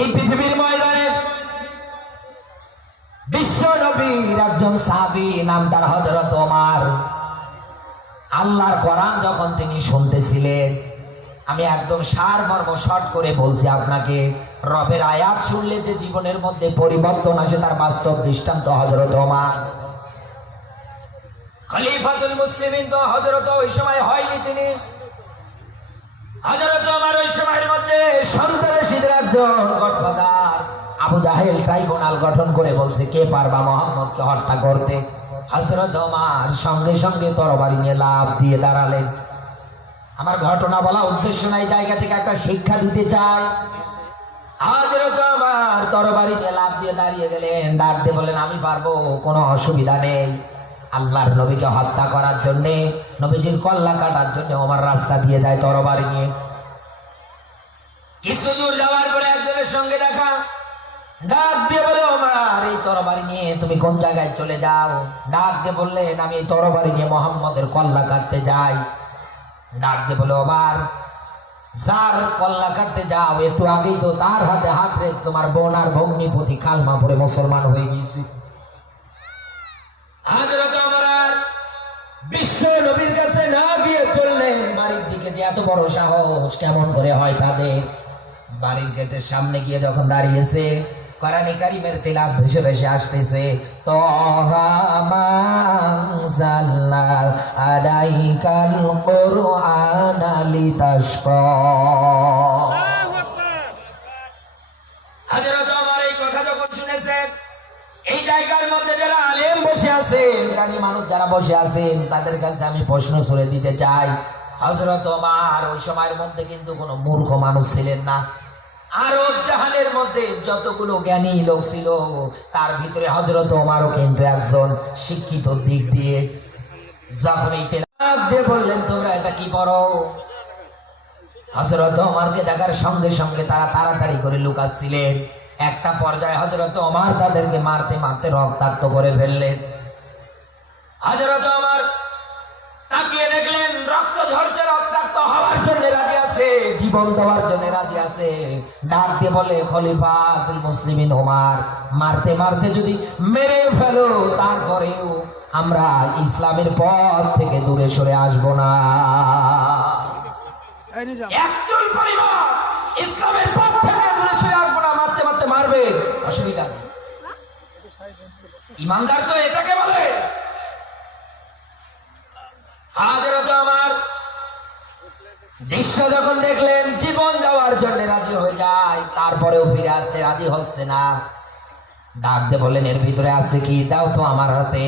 এই পৃথিবীর ময়দানে বিশ্ব নবীর একজন সাহাবী, নাম তার হযরত ওমর। আল্লাহর কোরআন যখন তিনি শুনতেছিলেন, আমি একদম সারমর্ম শর্ট করে বলছি আপনাকে, রবের আয়াত শুনলে যে জীবনের মধ্যে পরিবর্তন আসে তার বাস্তব দৃষ্টান্ত হযরত ওমর। খলিফাতুল মুসলিমিন তো হযরত ওই সময় হয়নি, তিনি হযরত ওমর ওই সময়ের মধ্যে সন্ত্রাসীদের একজন গডফাদার আবু জাহেল ট্রাইব্যুনাল গঠন করে বলছে কে পারবা মুহাম্মদকে হত্যা করতে। হযরত ওমর সঙ্গে সঙ্গে তরবারি নিয়ে লাফ দিয়ে দাঁড়ালেন। আমার ঘটনা বলা উদ্দেশ্য নাই, জায়গা থেকে একটা শিক্ষা দিতে চাই। হযরত ওমর তরবারি নিয়ে লাফ দিয়ে দাঁড়িয়ে গেলেন, ডাক দিয়ে বললেন আমি পারবো, কোনো অসুবিধা নেই। আল্লাহর নবীকে হত্যা করার জন্য, নবীজির কল্লা কাটার জন্য ওমর রাস্তা দিয়ে যায় তরবারি নিয়ে। কিছু দূর যাওয়ার পরে একজনের সঙ্গে দেখা, ডাক দিয়ে বলে ওমর এই তরবারি নিয়ে তুমি কোন জায়গায় চলে যাও? ডাক দিয়ে বললেন আমি এই তরবারি নিয়ে মুহাম্মদের কল্লা কাটতে যাই। ডাক দিয়ে বলে ওমর যার কল্লা কাটতে যাও একটু আগেই তো তার হাতে হাত রেখে তোমার বোন আর ভগ্নিপতি কালমা পড়ে মুসলমান হয়ে গিয়েছে। হযরত ওমর বিশ্ব নবীর কাছে না গিয়ে চললেন বাড়ির দিকে, যে এত বড় সাহস কেমন করে হয় তাদের। বাড়ির গেটের সামনে গিয়ে যখন দাঁড়িয়েছে, কোরআন কারীমের তেলাওয়াত ভেসে ভেসে আসতেছে, তাহা মা আনজালনা আলাইকাল কুরআনা লিতাশকা। হযরত ওমর এই কথা যখন শুনেছেন, এই জায়গার মধ্যে যারা আলেম বসে আছেন, জ্ঞানী মানুষ যারা বসে আছেন, তাদের কাছে আমি প্রশ্ন ছুড়ে দিতে চাই। হযরত ওমর ওই সময়ের মধ্যে কিন্তু কোনো মূর্খ মানুষ ছিলেন না। আরব জাহানের মধ্যে যতগুলো জ্ঞানী লোক ছিল, তার ভিতরে হযরত ওমরও কিন্তু একজন শিক্ষিত দিক দিয়ে। যখন এই তেলাওয়াত দিয়ে বললেন তোমরা এটা কি পড়ো, হযরত ওমরকে দেখার সঙ্গে সঙ্গে তারা তাড়াতাড়ি করে লুকাচ্ছিলেন। একটা পর্যায়ে হযরত ওমর তাদেরকে মারতে মারতে রক্তাক্ত করে ফেললেন। হযরত ওমর তাকিয়ে দেখলেন রক্ত ঝরছে, রক্তাক্ত হওয়ার জন্য রাজি আছে, জীবন দেওয়ার জন্য রাজি আছে। ডাক দিয়ে বলে খলিফাতুল মুসলিমিন ওমর, মারতে মারতে যদি মেরে ফেলো তারপরেও আমরা ইসলামের পথ থেকে দূরে সরে আসবো না। একজন পরিবার ইসলামের পথ থেকে দূরে সরে আসবো না, মারতে মারতে মারবে, অসুবিধা নেই। ইমানদার তো এটাকে বলে। হযরত ওমর দৃশ্য যখন দেখলেন, জীবন দেওয়ার জন্য রাজি হয়ে যায়, তারপরেও ফিরে আসতে রাজি হচ্ছে না। ডাক দিয়ে বললেন এর ভিতরে আছে কি, দাও তো আমার হাতে।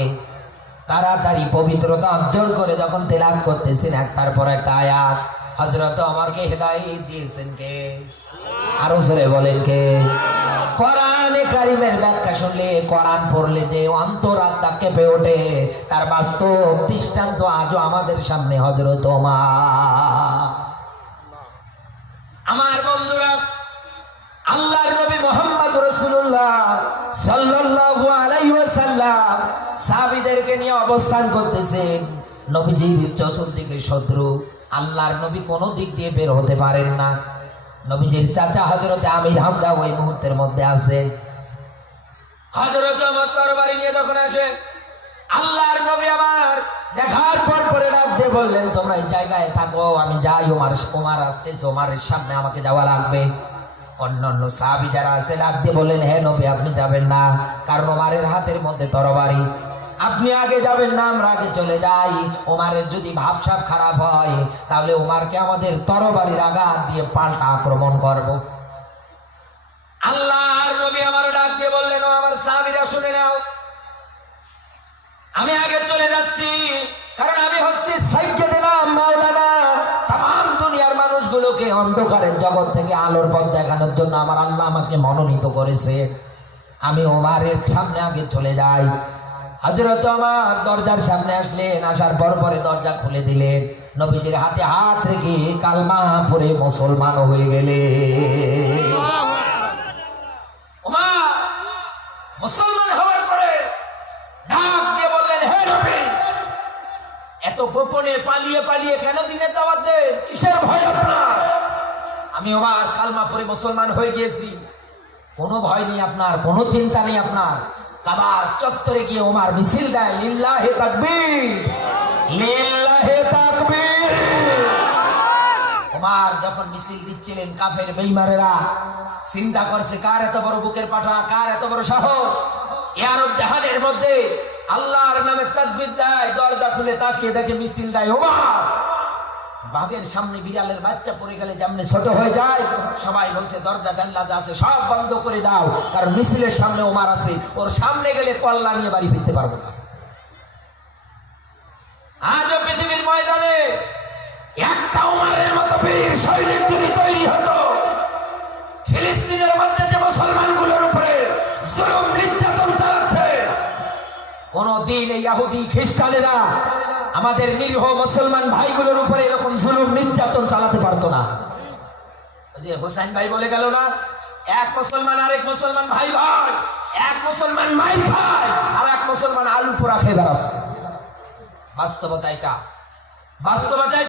তাড়াতাড়ি পবিত্রতা অর্জন করে যখন তেলাওয়াত করতেছেন একটার পর একটা আয়াত, হযরত ওমরকে হেদায়েত দিয়েছেন কে? আরো জোরে বলেন কে? কোরআনে কারীমের ব্যাখ্যা শুনলে, কোরআন পড়লে যে অন্তরাত্মা কেঁপে ওঠে, তার বাস্তব দৃষ্টান্ত আজও আমাদের সামনে হযরত ওমর। আমার বন্ধুরা, আল্লাহর নবী মুহাম্মদ রাসূলুল্লাহ সাল্লাল্লাহু আলাইহি ওয়াসাল্লাম সাহাবীদেরকে নিয়ে অবস্থান করতেছেন। নবীজির চতুর্দিকে শত্রু, আল্লাহর নবী কোনো দিক দিয়ে বের হতে পারেন না। নবীজির চাচা হযরতে আমির হামজা ওই মুহূর্তের মধ্যে আছে। হযরত ওমর তরবারি নিয়ে যখন আসে, আল্লাহর নবী আমার দেখার পর পরে ডাক দিয়ে বললেন তোমরা এই জায়গায় থাকো, আমি যাই। ওমর আসতেছে, ওমরের সামনে আমাকে যাওয়া লাগবে। অন্যান্য সাহাবী যারা আছে ডাক দিয়ে বললেন হে নবী আপনি যাবেন না, কারণ ওমরের হাতের মধ্যে তরবারি, আপনি আগে যাবেন না, আমরা আগে চলে যাই। ওমরের যদি ভাবসাব খারাপ হয় তাহলে ওমরকে আমাদের তরবারির আঘাত দিয়ে পাল্টা আক্রমণ করব। আল্লাহর নবী আমার ডাক দিয়ে বললেন ও আমার সাহাবীরা শুনে নাও, আমি আগে চলে যাচ্ছি, কারণ আমি হচ্ছি সাইয়্যিদুনা মাওলানা। তাম দুনিয়ার মানুষগুলোকে অন্ধকারের জগৎ থেকে আলোর পথ দেখানোর জন্য আমার আল্লাহ আমাকে মনোনীত করেছে। আমি ওমরের সামনে আগে চলে যাই। হযরত ওমর দরজার সামনে আসলেন, আসার পর পরে দরজা খুলে দিলেন। নবীজির হাতে হাত রেখে কালমা পড়ে মুসলমান হয়ে গেলেন। ওমর মুসলমান হওয়ার পরে ডাক দিয়ে বললেন হে নবী, এত গোপনে পালিয়ে পালিয়ে কেন দিনের দাওয়াত দেন? কিসের ভয় আপনার? আমি ওমর কালমা পড়ে মুসলমান হয়ে গিয়েছি। কোনো ভয় নেই আপনার, কোনো চিন্তা নেই আপনার। কাবার চত্বরে গিয়ে ওমর মিছিল দেয়, লিল্লাহে তাকবীর, লিল্লাহে তাকবীর। ওমর যখন মিছিল দিচ্ছিলেন, কাফের বেঈমানেরা চিন্তা করছে কার এত বড় বুকের পাঠা, কার এত বড় সাহস। আরব জাহানের মধ্যে আল্লাহর নামে তাকবীর দেয়, দরজা খুলে তাকিয়ে দেখে মিছিল দেয় ওমর। বাঘের সামনে বিড়ালের বাচ্চা পড়ে গেলে যেমনি ছোট হয়ে যায়, সবাই বলছে দরজা জানলা যা আছে সব বন্ধ করে দাও, কারণ মিছিলের সামনে ওমর আছে, ওর সামনে গেলে কল্লা নিয়ে বাড়ি ফিরতে পারবো না। আজও পৃথিবীর ময়দানে একটা ওমরের মতো বীর সৈনিক যদি তৈরি হতো, ফিলিস্তিনের মধ্যে যে মুসলমানগুলোর উপরে জুলুম নির্যাতন চালাচ্ছে, কোনদিন এই ইহুদি খ্রিস্টানেরা আমাদের নিরীহ মুসলমান ভাইগুলোর উপরে এরকম জুলুম নির্যাতন চালাতে পারতো না। যে হোসেন ভাই বলে গেল না, এক মুসলমান আরেক মুসলমান ভাই ভাই, এক মুসলমান মাই খায় আর এক মুসলমান আলু পোড়া খেয়ে বেড়াচ্ছে। বাস্তবতা এটা, বাস্তবতা।